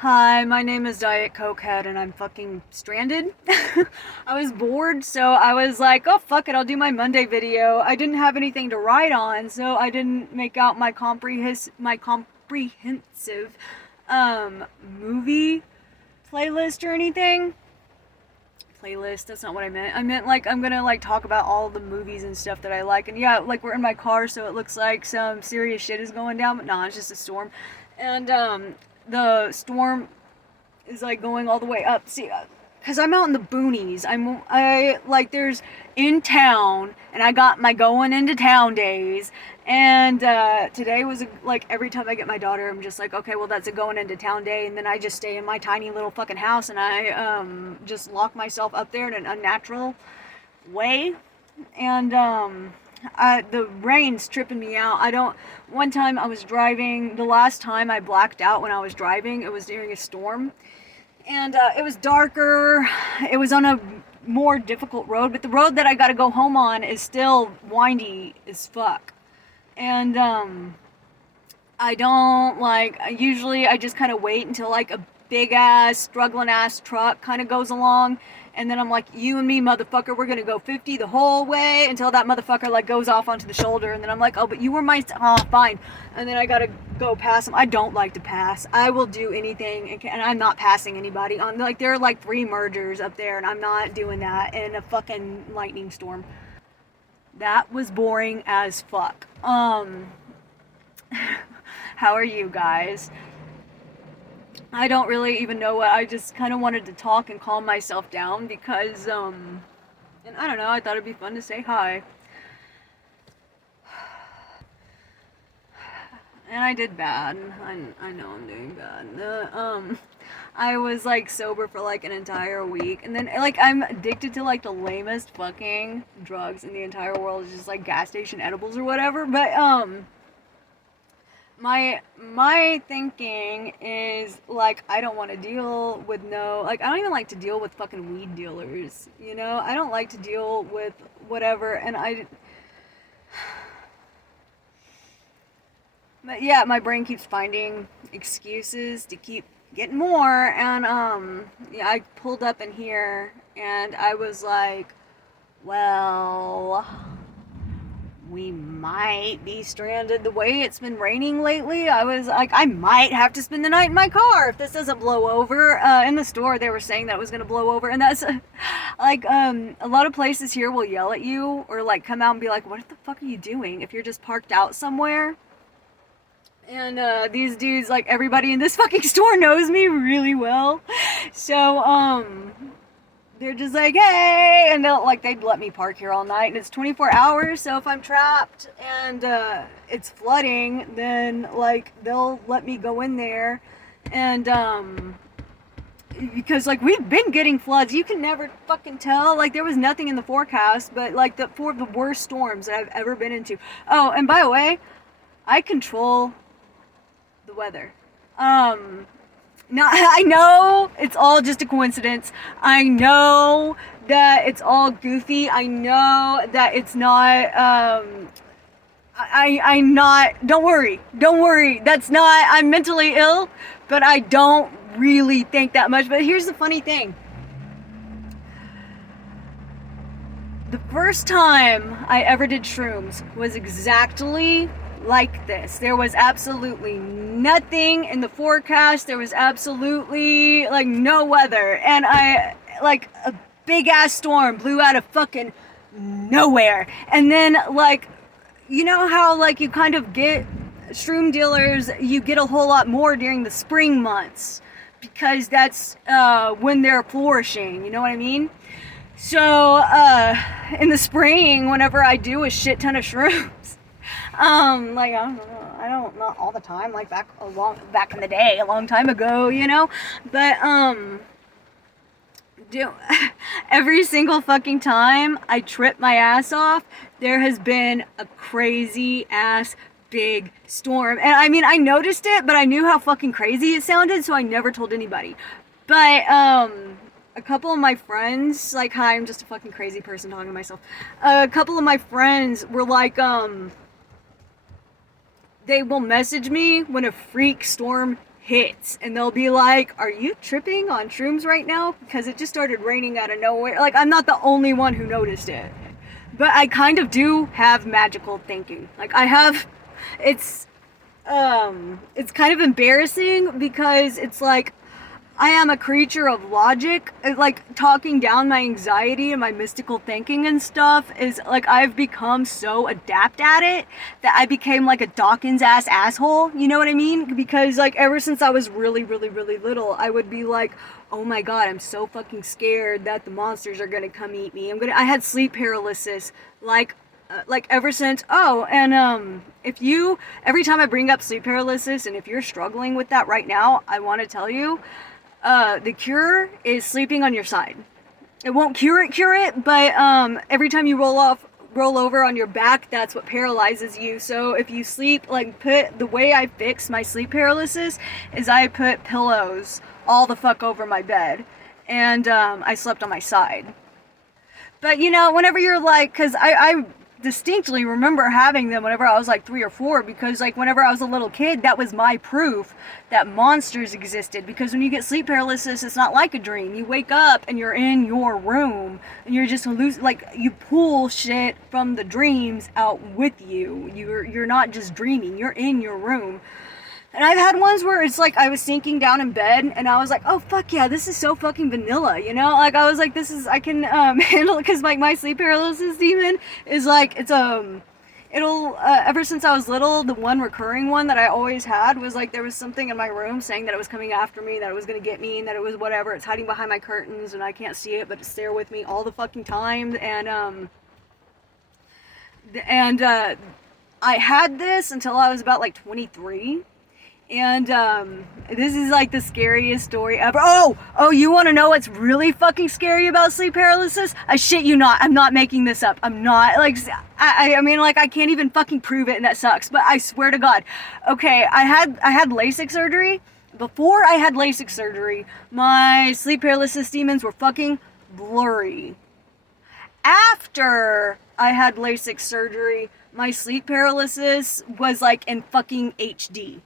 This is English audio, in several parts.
Hi, my name is Diet Cokehead and I'm fucking stranded. I was bored, so I was like, oh fuck it, I'll do my Monday video. I didn't have anything to write on, so I didn't make out my comprehensive movie playlist or anything. Playlist, that's not what I meant. I meant like I'm gonna like talk about all the movies and stuff that I like. And yeah, like we're in my car, so it looks like some serious shit is going down, but nah, it's just a storm. And the storm is like going all the way up. See, because I'm out in the boonies. I like there's in town, and I got my going into town days. And today was like every time I get my daughter, I'm just like, okay, well that's a going into town day, and then I just stay in my tiny little fucking house, and I just lock myself up there in an unnatural way. And the rain's tripping me out. I don't. One time I was driving. The last time I blacked out when I was driving, it was during a storm, and it was darker. It was on a more difficult road, but the road that I got to go home on is still windy as fuck. And I don't like. Usually, I just kind of wait until like a big ass, struggling ass truck kind of goes along. And then I'm like, you and me, motherfucker, we're gonna go 50 the whole way until that motherfucker like goes off onto the shoulder. And then I'm like, oh, but you were my, oh, fine. And then I gotta go past him. I don't like to pass. I will do anything, and I'm not passing anybody. On like there are like 3 mergers up there, and I'm not doing that in a fucking lightning storm. That was boring as fuck. How are you guys? I don't really even know what. I just kind of wanted to talk and calm myself down because, and I don't know, I thought it'd be fun to say hi. And I did bad. I know I'm doing bad. I was like sober for like an entire week, and then like I'm addicted to like the lamest fucking drugs in the entire world, it's just like gas station edibles or whatever. But my thinking is like I don't want to deal with no like I don't even like to deal with fucking weed dealers, you know? I don't like to deal with whatever. And I but yeah, my brain keeps finding excuses to keep getting more. And yeah, I pulled up in here and I was like, well, we might be stranded the way it's been raining lately. I was like, I might have to spend the night in my car if this doesn't blow over. In the store, they were saying that it was going to blow over. And that's like, a lot of places here will yell at you or like come out and be like, what the fuck are you doing if you're just parked out somewhere? And these dudes, like everybody in this fucking store knows me really well. So, they're just like, hey, and they'd let me park here all night, and it's 24 hours, so if I'm trapped and it's flooding, then like they'll let me go in there. And because like we've been getting floods, you can never fucking tell. Like there was nothing in the forecast, but like the 4 of the worst storms that I've ever been into. Oh, and by the way, I control the weather. Not, I know it's all just a coincidence. I know that it's all goofy. I know that it's not, I'm not, don't worry. That's not, I'm mentally ill, but I don't really think that much. But here's the funny thing. The first time I ever did shrooms was exactly like this. There was absolutely nothing in the forecast. There was absolutely like no weather, and I like a big ass storm blew out of fucking nowhere. And then like you know how like you kind of get shroom dealers, you get a whole lot more during the spring months because that's when they're flourishing, you know what I mean? So in the spring, whenever I do a shit ton of shrooms, like I don't not all the time, like back in the day, a long time ago, you know, but do every single fucking time I trip my ass off, there has been a crazy ass big storm. And I mean, I noticed it, but I knew how fucking crazy it sounded, so I never told anybody. But a couple of my friends, like, hi, I'm just a fucking crazy person talking to myself. A couple of my friends were like, they will message me when a freak storm hits, and they'll be like, are you tripping on shrooms right now? Because it just started raining out of nowhere. Like, I'm not the only one who noticed it. But I kind of do have magical thinking. Like, I have, it's kind of embarrassing because it's like, I am a creature of logic. Like, talking down my anxiety and my mystical thinking and stuff is like, I've become so adept at it that I became like a Dawkins ass asshole. You know what I mean? Because like, ever since I was really, really, really little, I would be like, oh my god, I'm so fucking scared that the monsters are gonna come eat me. I had sleep paralysis like ever since. Oh, and every time I bring up sleep paralysis, and if you're struggling with that right now, I want to tell you, the cure is sleeping on your side. It won't cure it, but every time you roll over on your back, that's what paralyzes you. So if you sleep, like, the way I fix my sleep paralysis is I put pillows all the fuck over my bed, and I slept on my side. But you know, whenever you're like, because I distinctly remember having them whenever I was like 3 or 4, because like whenever I was a little kid, that was my proof that monsters existed. Because when you get sleep paralysis, it's not like a dream. You wake up and you're in your room, and you're just like, you pull shit from the dreams out with you. You're not just dreaming, you're in your room. And I've had ones where it's like I was sinking down in bed and I was like, oh fuck yeah, this is so fucking vanilla, you know? Like, I was like, I can handle it, because like my sleep paralysis demon is like, it'll ever since I was little, the one recurring one that I always had was like, there was something in my room saying that it was coming after me, that it was gonna get me, and that it was whatever, it's hiding behind my curtains and I can't see it, but it's there with me all the fucking time. And I had this until I was about like 23. And this is like the scariest story ever. Oh, you want to know what's really fucking scary about sleep paralysis? I shit you not. I'm not making this up. I'm not, like, I mean, like, I can't even fucking prove it, and that sucks. But I swear to God. Okay, I had LASIK surgery. Before I had LASIK surgery, my sleep paralysis demons were fucking blurry. After I had LASIK surgery, my sleep paralysis was like in fucking HD.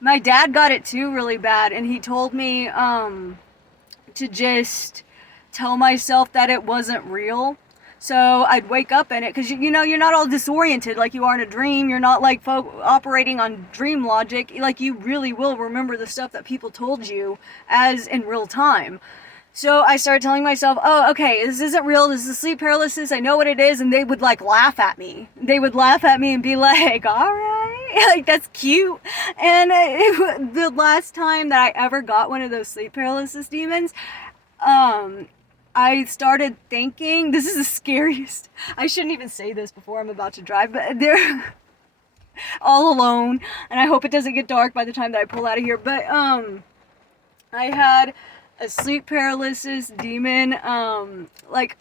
My dad got it too really bad, and he told me to just tell myself that it wasn't real. So I'd wake up in it, because you know, you're not all disoriented like you are in a dream. You're not like operating on dream logic. Like, you really will remember the stuff that people told you as in real time. So I started telling myself, oh, okay, this isn't real, this is sleep paralysis, I know what it is, and they would like laugh at me. They would laugh at me and be like, alright, like, that's cute. And the last time that I ever got one of those sleep paralysis demons, I started thinking, this is the scariest, I shouldn't even say this before I'm about to drive, but they're all alone, and I hope it doesn't get dark by the time that I pull out of here, but I had a sleep paralysis demon, like,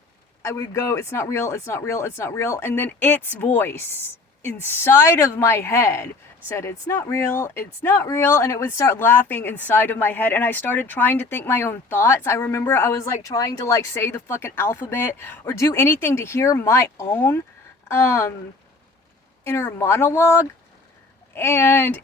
I would go, it's not real, it's not real, it's not real, and then its voice inside of my head said, it's not real, and it would start laughing inside of my head, and I started trying to think my own thoughts. I remember I was like trying to like say the fucking alphabet or do anything to hear my own inner monologue, and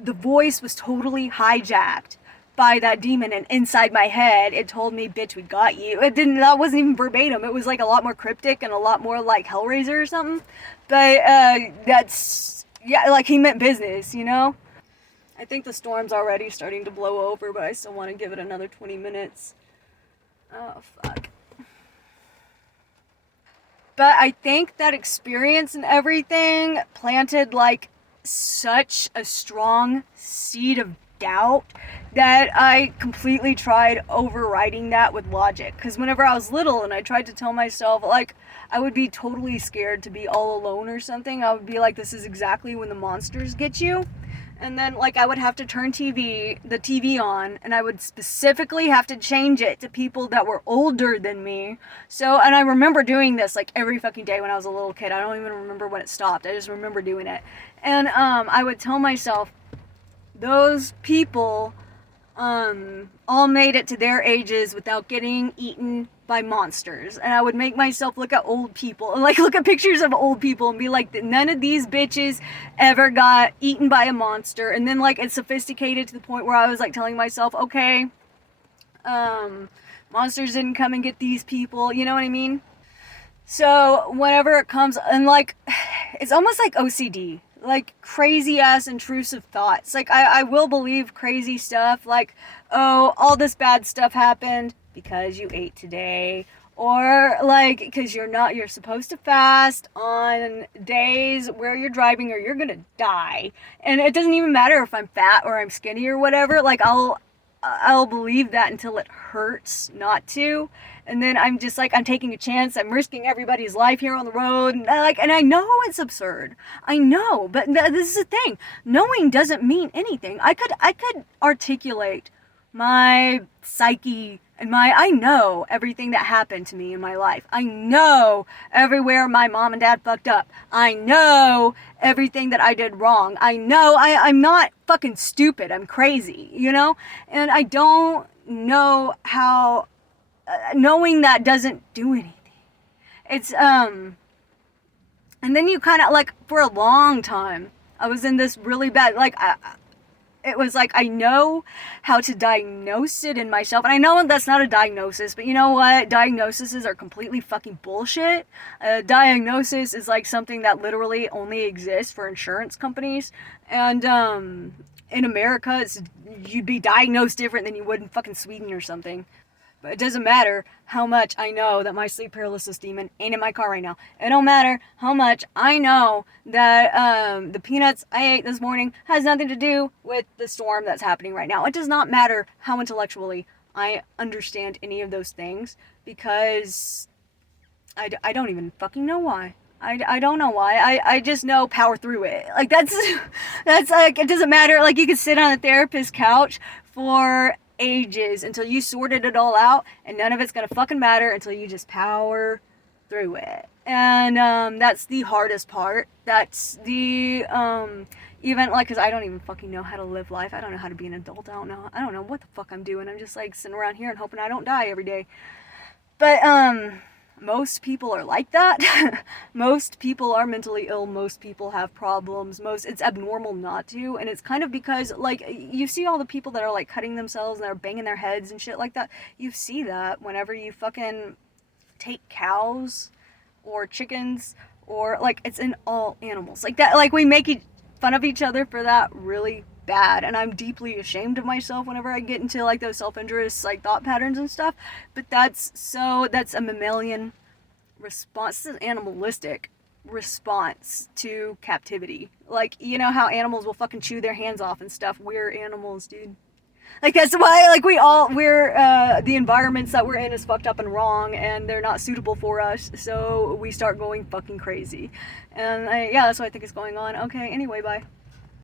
the voice was totally hijacked by that demon, and inside my head it told me, bitch, we got you. That wasn't even verbatim, it was like a lot more cryptic and a lot more like Hellraiser or something, but that's, yeah, like, he meant business, you know? I think the storm's already starting to blow over, but I still want to give it another 20 minutes. Oh, fuck. But I think that experience and everything planted like such a strong seed of doubt that I completely tried overriding that with logic. Because whenever I was little and I tried to tell myself, like, I would be totally scared to be all alone or something, I would be like, this is exactly when the monsters get you. And then, like, I would have to turn the TV on, and I would specifically have to change it to people that were older than me. So, and I remember doing this, like, every fucking day when I was a little kid. I don't even remember when it stopped. I just remember doing it. And, I would tell myself, those people all made it to their ages without getting eaten by monsters. And I would make myself look at old people and like look at pictures of old people and be like, none of these bitches ever got eaten by a monster. And then like it's sophisticated to the point where I was like telling myself, okay, monsters didn't come and get these people, you know what I mean? So whenever it comes, and like, it's almost like OCD, like crazy ass intrusive thoughts. Like I will believe crazy stuff, like, oh, all this bad stuff happened because you ate today, or like because you're supposed to fast on days where you're driving or you're gonna die. And it doesn't even matter if I'm fat or I'm skinny or whatever. Like I'll believe that until it hurts not to. And then I'm just like, I'm taking a chance. I'm risking everybody's life here on the road. And I know it's absurd. I know, but this is the thing. Knowing doesn't mean anything. I could articulate my psyche and I know everything that happened to me in my life. I know everywhere my mom and dad fucked up. I know everything that I did wrong. I know I'm not fucking stupid. I'm crazy, you know? And I don't know how, knowing that doesn't do anything. It's, and then you kind of, like, for a long time, I was in this really bad, like, it was like, I know how to diagnose it in myself. And I know that's not a diagnosis, but you know what? Diagnoses are completely fucking bullshit. Diagnosis is like something that literally only exists for insurance companies. And, in America, you'd be diagnosed different than you would in fucking Sweden or something. But it doesn't matter how much I know that my sleep paralysis demon ain't in my car right now. It don't matter how much I know that the peanuts I ate this morning has nothing to do with the storm that's happening right now. It does not matter how intellectually I understand any of those things, because I don't even fucking know why. I don't know why. I just know power through it. Like that's like, it doesn't matter. Like you could sit on a therapist's couch for ages until you sorted it all out, and none of it's gonna fucking matter until you just power through it. And that's the hardest part. That's the even like, because I don't even fucking know how to live life. I don't know how to be an adult. I don't know what the fuck I'm doing. I'm just like sitting around here and hoping I don't die every day. But most people are like that. Most people are mentally ill. Most people have problems. It's abnormal not to. And it's kind of because, like, you see all the people that are, like, cutting themselves and they're banging their heads and shit like that. You see that whenever you fucking take cows or chickens, or, like, it's in all animals. Like, that, like, we make fun of each other for that really bad, and I'm deeply ashamed of myself whenever I get into like those self-injurious like thought patterns and stuff. But that's a mammalian response. This is an animalistic response to captivity. Like, you know how animals will fucking chew their hands off and stuff? We're animals, dude. Like, that's why, like, the environments that we're in is fucked up and wrong, and they're not suitable for us, so we start going fucking crazy. And yeah, that's what I think is going on. Okay, anyway, bye.